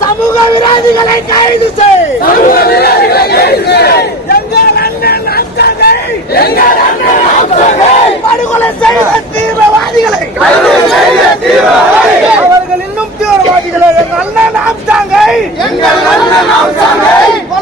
சமூக விரோதிகளை கைது செய். படுகொலை செய்த தீவிரவாதிகளை அவர்கள் இன்னும் தீவிரவாதிகளை எங்கள் அண்ணன் ஆம்சாங்கை